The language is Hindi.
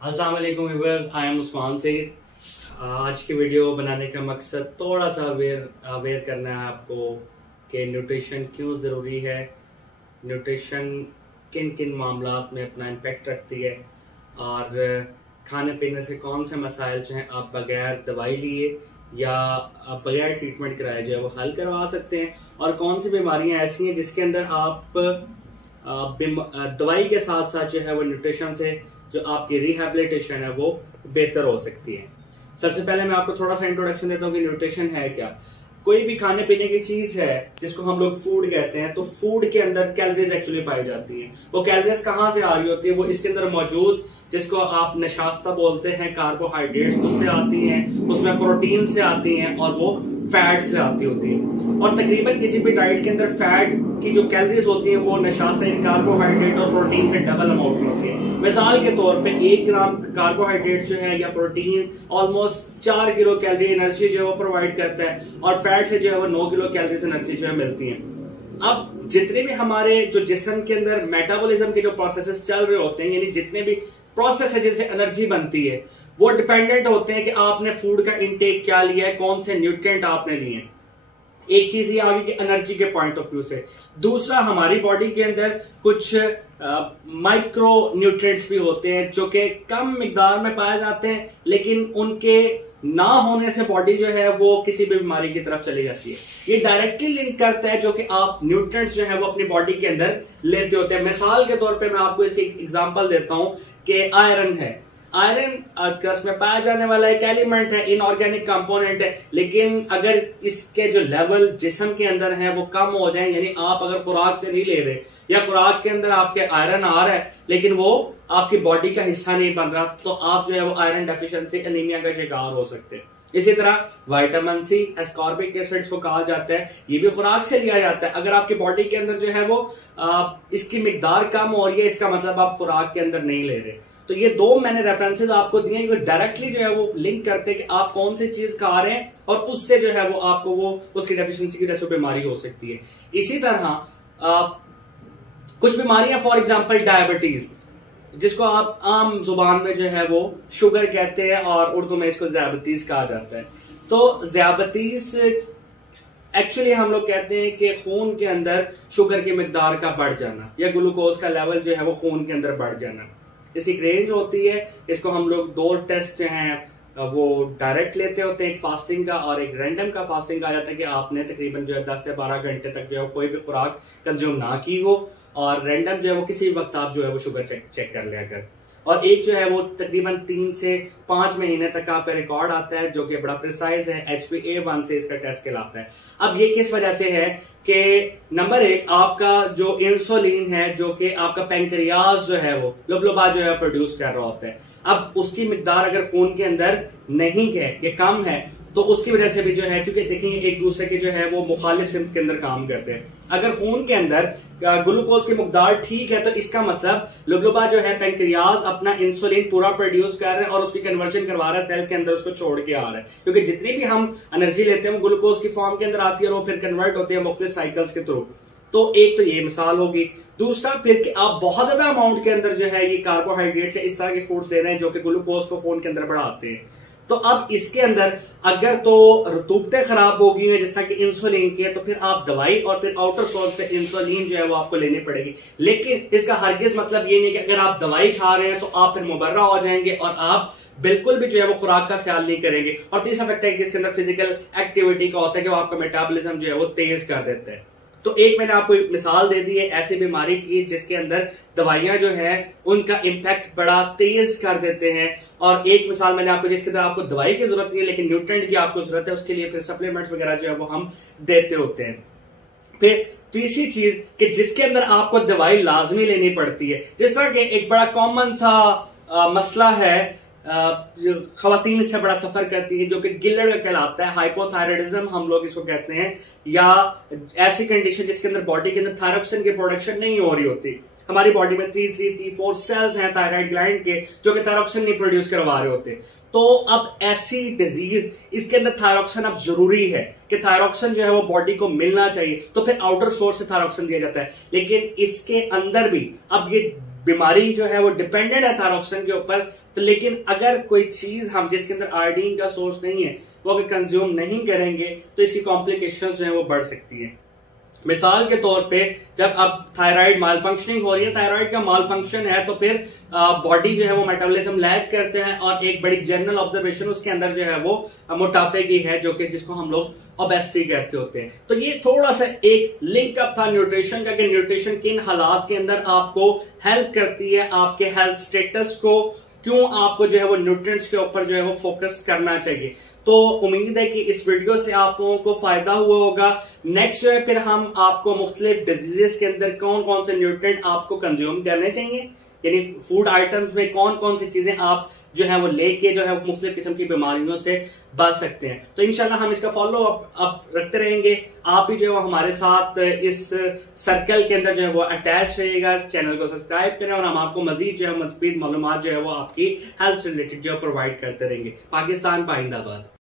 अस्सलाम वालेकुम viewers, I am Usman Saeed. आज की वीडियो बनाने का मकसद थोड़ा सा अवेयर करना है आपको कि न्यूट्रिशन क्यों ज़रूरी है, न्यूट्रिशन किन किन मामलात में अपना इम्पेक्ट रखती है और खाने पीने से कौन से मसाइल जो हैं आप बगैर दवाई लिए या आप बगैर ट्रीटमेंट कराए जो है वो हल करवा सकते हैं, और कौन सी बीमारियां ऐसी हैं जिसके अंदर आप दवाई के साथ साथ जो है वो न्यूट्रिशन से जो आपकी रिहेबिलिटेशन है वो बेहतर हो सकती है। सबसे पहले मैं आपको थोड़ा सा इंट्रोडक्शन देता हूँ कि न्यूट्रिशन है क्या। कोई भी खाने पीने की चीज है जिसको हम लोग फूड कहते हैं, तो फूड के अंदर कैलोरीज एक्चुअली पाई जाती हैं। वो कैलोरीज कहाँ से आ रही होती है? वो इसके अंदर मौजूद, जिसको आप नशास्ता बोलते हैं, कार्बोहाइड्रेट्स, उससे आती हैं, उसमें प्रोटीन से आती हैं और वो फैट से आती होती है। और तकरीबन किसी भी डाइट के अंदर फैट की जो कैलोरीज होती हैं वो नशास्ता इन कार्बोहाइड्रेट और प्रोटीन से डबल अमाउंट में होती है। मिसाल के तौर पे 1 ग्राम कार्बोहाइड्रेट जो है या protein almost 4 kilo calorie energy जो है वो प्रोवाइड करता है, और फैट से जो है वो 9 किलो कैलोरीज एनर्जी जो है मिलती है। अब जितने भी हमारे जो जिस्म के अंदर मेटाबॉलिज्म के जो प्रोसेसेस चल रहे होते हैं, यानी जितने भी प्रोसेस है जिनसे एनर्जी बनती है, वो डिपेंडेंट होते हैं कि आपने फूड का इंटेक क्या लिया है, कौन से न्यूट्रिएंट आपने लिए। एक चीज ये आगे कि एनर्जी के पॉइंट ऑफ व्यू से। दूसरा, हमारी बॉडी के अंदर कुछ माइक्रो न्यूट्रिएंट्स भी होते हैं जो कि कम मिकदार में पाए जाते हैं, लेकिन उनके ना होने से बॉडी जो है वो किसी भी बीमारी की तरफ चली जाती है। ये डायरेक्टली लिंक करता है जो कि आप न्यूट्रिएंट्स जो है वो अपनी बॉडी के अंदर लेते होते हैं। मिसाल के तौर पे मैं आपको इसकी एग्जांपल देता हूं कि आयरन है। आयरन क्रस्ट में पाया जाने वाला एक एलिमेंट है, इनऑर्गेनिक कंपोनेंट है, लेकिन अगर इसके जो लेवल जिस्म के अंदर है वो कम हो जाए, यानी आप अगर खुराक से नहीं ले रहे या खुराक के अंदर आपके आयरन आ रहा है लेकिन वो आपकी बॉडी का हिस्सा नहीं बन रहा, तो आप जो है वो आयरन डेफिशिएंसी एनीमिया का शिकार हो सकते हैं। इसी तरह विटामिन सी, एस्कॉर्बिक एसिड्स को कहा जाता है, ये भी खुराक से लिया जाता है। अगर आपकी बॉडी के अंदर जो है वो इसकी मिकदार कम हो रही है, इसका मतलब आप खुराक के अंदर नहीं ले रहे। तो ये दो मैंने रेफरेंसेस आपको दिए हैं, डायरेक्टली जो है वो लिंक करते हैं कि आप कौन सी चीज खा रहे हैं और उससे जो है वो आपको वो उसकी डेफिशिएंसी की वजह से बीमारी हो सकती है। इसी तरह कुछ बीमारियां, फॉर एग्जांपल डायबिटीज, जिसको आप आम जुबान में जो है वो शुगर कहते हैं और उर्दू में इसको ज़ियाबतीज कहा जाता है। तो ज़ियाबतीज एक्चुअली हम लोग कहते हैं कि खून के अंदर शुगर की मिकदार का बढ़ जाना या ग्लूकोज का लेवल जो है वो खून के अंदर बढ़ जाना। इसकी एक रेंज होती है। इसको हम लोग 2 टेस्ट जो हैं वो डायरेक्ट लेते होते हैं, एक फास्टिंग का और एक रैंडम का। फास्टिंग कहा जाता है कि आपने तकरीबन जो है 10 से 12 घंटे तक जो है कोई भी खुराक कंज्यूम ना की हो, और रैंडम जो है वो किसी वक्त आप जो है वो शुगर चेक कर लिया कर। और एक जो है वो तकरीबन 3 से 5 महीने तक आपका रिकॉर्ड आता है जो कि बड़ा प्रिसाइज है, HbA1 से इसका टेस्ट कहलाता है। अब ये किस वजह से है कि नंबर 1, आपका जो इंसुलिन है जो कि आपका पैंक्रियाज जो है वो लबलबा जो है प्रोड्यूस कर रहा होता है, अब उसकी मिकदार अगर खून के अंदर नहीं है, ये कम है, तो उसकी वजह से भी जो है, क्योंकि देखेंगे एक दूसरे के जो है वो मुखालिफ सिम्त के अंदर काम करते हैं। अगर खून के अंदर ग्लूकोज की मिकदार ठीक है तो इसका मतलब लबलबा जो है पैंक्रियाज अपना इंसुलिन पूरा प्रोड्यूस कर रहा है और उसकी कन्वर्जन करवा रहा है, सेल के अंदर उसको छोड़ के आ रहा है, क्योंकि जितनी भी हम एनर्जी लेते हैं वो ग्लूकोज की फॉर्म के अंदर आती है और वो फिर कन्वर्ट होती है मुख्तलिफ साइकिल्स के थ्रू। तो एक तो ये मिसाल होगी। दूसरा, फिर कि आप बहुत ज्यादा अमाउंट के अंदर जो है ये कार्बोहाइड्रेट्स या इस तरह के फूड्स दे रहे हैं जो कि ग्लूकोज को खून के अंदर बढ़ाते हैं। तो अब इसके अंदर अगर तो रतूबतें खराब होगी हैं जिस तरह की इंसुलिन की है, तो फिर आप दवाई और फिर आउटर सोर्स से इंसुलिन जो है वो आपको लेनी पड़ेगी। लेकिन इसका हरगिज मतलब ये नहीं कि अगर आप दवाई खा रहे हैं तो आप फिर मुबर्रा हो जाएंगे और आप बिल्कुल भी जो है वो खुराक का ख्याल नहीं करेंगे। और तीसरा फैक्टर है कि इसके अंदर फिजिकल एक्टिविटी का होता है कि वो आपका मेटाबॉलिज्म जो है वो तेज कर देता है। तो एक मैंने आपको मिसाल दे दी है ऐसी बीमारी की जिसके अंदर दवाइयां जो है उनका इम्पैक्ट बड़ा तेज कर देते हैं। और एक मिसाल मैंने आपको जिसके अंदर आपको दवाई की जरूरत नहीं है लेकिन न्यूट्रिएंट की आपको जरूरत है, उसके लिए फिर सप्लीमेंट्स वगैरह जो है वो हम देते होते हैं। फिर तीसरी चीज कि जिसके अंदर आपको दवाई लाजमी लेनी पड़ती है, जिस तरह के एक बड़ा कॉमन सा मसला है जो खवातीन इससे बड़ा सफर करती है जो कि गिल्लर कहलाता है, हाइपोथायराइडिज्म हम लोग इसको कहते हैं, या ऐसी कंडीशन जिसके अंदर बॉडी के अंदर थायरोक्सिन की प्रोडक्शन नहीं हो रही होती। हमारी बॉडी में 3 सेल्स हैं थायराइड ग्लैंड के जो कि थायरोक्सिन नहीं प्रोड्यूस करवा रहे होते। तो अब ऐसी डिजीज, इसके अंदर थायरोक्सिन अब जरूरी है कि थायरोक्सिन जो है वो बॉडी को मिलना चाहिए, तो फिर आउटर सोर्स से थायरोक्सिन दिया जाता है। लेकिन इसके अंदर भी अब ये बीमारी जो है वो डिपेंडेंट है थायरॉक्सिन के ऊपर, तो लेकिन अगर कोई चीज हम जिसके अंदर आयोडीन का सोर्स नहीं है वो अगर कंज्यूम नहीं करेंगे तो इसकी कॉम्प्लिकेशंस जो है वो बढ़ सकती है। मिसाल के तौर पे जब अब थायराइड माल फंक्शनिंग हो रही है, थायराइड का माल फंक्शन है तो फिर बॉडी जो है वो मेटाबॉलिज्म लैग करते हैं, और एक बड़ी जनरल ऑब्जर्वेशन उसके अंदर जो है वो मोटापे की है, जो कि जिसको हम लोग ओबेसिटी कहते होते हैं। तो ये थोड़ा सा एक लिंक अप था न्यूट्रिशन का, कि न्यूट्रिशन किन हालात के अंदर आपको हेल्प करती है, आपके हेल्थ स्टेटस को क्यों आपको जो है वो न्यूट्रिएंट्स के ऊपर जो है वो फोकस करना चाहिए। तो उम्मीद है कि इस वीडियो से आप लोगों को फायदा हुआ होगा। नेक्स्ट जो है फिर हम आपको मुख्तलिफ डिजीजेस के अंदर कौन कौन से न्यूट्रिएंट आपको कंज्यूम करने चाहिए, यानी फूड आइटम्स में कौन कौन सी चीजें आप जो है वो लेके जो है मुख्तलिफ किस्म की बीमारियों से बच सकते हैं। तो इंशाल्लाह हम इसका फॉलो अप रखते रहेंगे। आप भी जो है हमारे साथ इस सर्कल के अंदर जो है वो अटैच रहिएगा, चैनल को सब्सक्राइब करें, और हम आपको मजीद जो है मज़ीद मालूमात जो है वो आपकी हेल्थ से रिलेटेड जो है प्रोवाइड करते रहेंगे। पाकिस्तान पाइंदाबाद।